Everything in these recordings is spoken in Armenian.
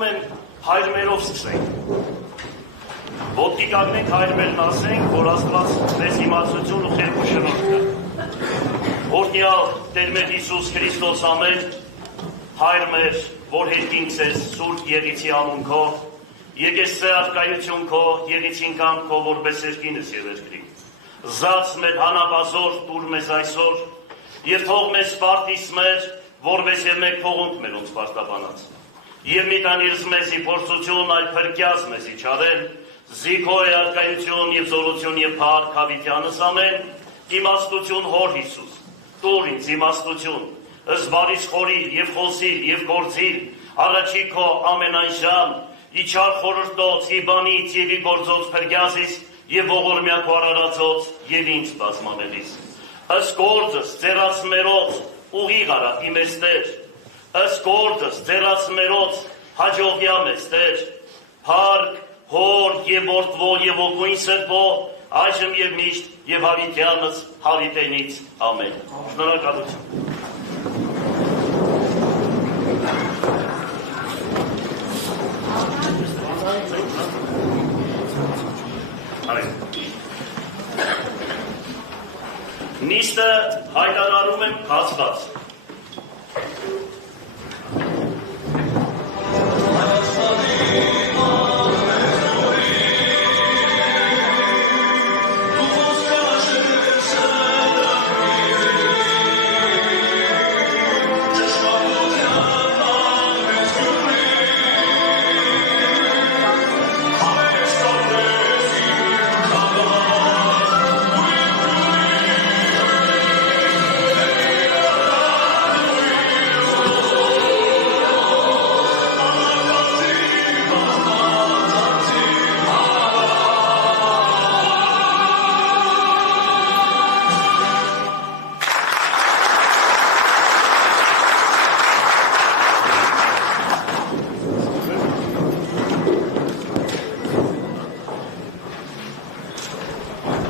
ուզում եմ հայրմերով սկսենք։ Ոտքի կանգնենք հայրմերն ասենք, որ Աստված մեզ իմացություն ու խելք ու շնորհք տա։ Օրհնյալ Տեր մեր Հիսուս Քրիստոս ամեն, Հայր մեր, որ հետքինք ես Սուրբ Եղիցի անուն քո, եկես սե արկայություն քո, եղիցին կամ քո, որպես երկինս եւ երկրի։ Զած մեր հանապազոր տուր մեզ այսօր, եւ թող մեզ սպարտիս մեր, որպես եւ մեկ փողունք մեր ոնց պարտաբանած։ Եվ մի տանիրս մեզի փորձություն, այլ փրկյաց մեզի չարել, զիքո է արկայություն եւ զորություն եւ փառք հավիտյանս ամեն, իմաստություն հոր Հիսուս, տուր ինձ իմաստություն, զբարիս խորիլ եւ խոսիլ եւ գործիլ, առաջի քո ամենայն ժամ, իչար խորհրդոց, իբանից եւ ի գործոց փրկյազիս եւ ողորմյա քո արարածոց եւ ինձ բազմամելիս։ Ըստ գործս ձեռացմերոց ուղիղ արա իմես Տեր, ըստ գործս ձեռացմերոց հաջողյա մեզ Տեր, փառք հոր եւ որդվո եւ օգուին սրբո, այժմ եւ միշտ եւ հավիտյանս հավիտենից ամեն։ Շնորհակալություն։ Նիստը հայտարարում եմ բացված։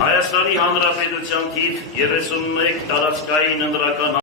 Հայաստանի Հանրապետության թիվ 31 տարածքային ընտրական